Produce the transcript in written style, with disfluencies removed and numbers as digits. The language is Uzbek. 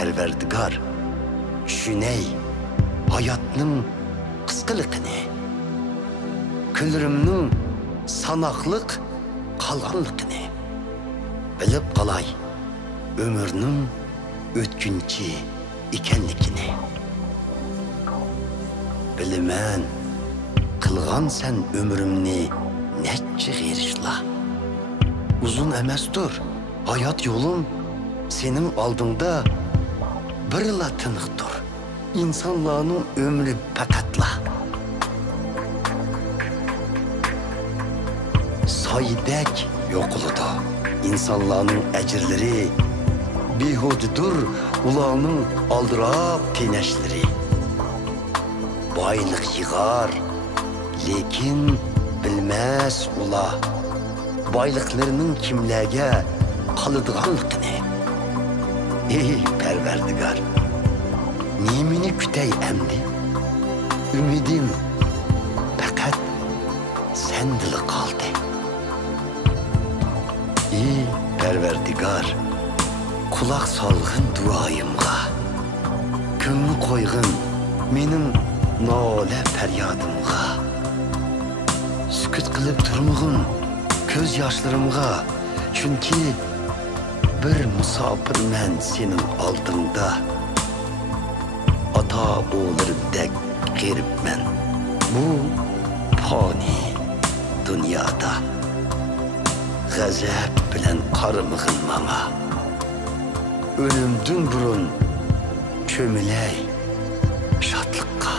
Perverdigar, düşüney hayatның qısqılıqını, külürümnің sanaqlıq qalğanlıqını, bilip qalay ömürnің ötkünçi ikenlikini. Bilimən, qılğan sen ömrümni netçi g'erishla. Uzun emasdur, hayat yolum senin aldığında birla tınıqdır. İnsanların ömrü pakatla. Saydek yokuludu. İnsanların ecirleri bihududur, ulanın aldırap teneşleri. Baylık yığar, lekin bilmez ula. Baylıklarının kimlerge kalıdığanlıkını. Ey Perverdigar, nimini kütey emdi. Ümidim fakat sen dili kaldı. Ey Perverdigar, kulak salgın duayımga. Köngül koygun menin nole feryadımga. Sükut kılıp durmağın göz yaşlarımga. Çünkü bir musafir men senin aldığında. Ata oğullarımdek gerip men. Bu fani dünyada. Gazap bilen karımığın bana. Ölümdün burun çömüley şatlıkka.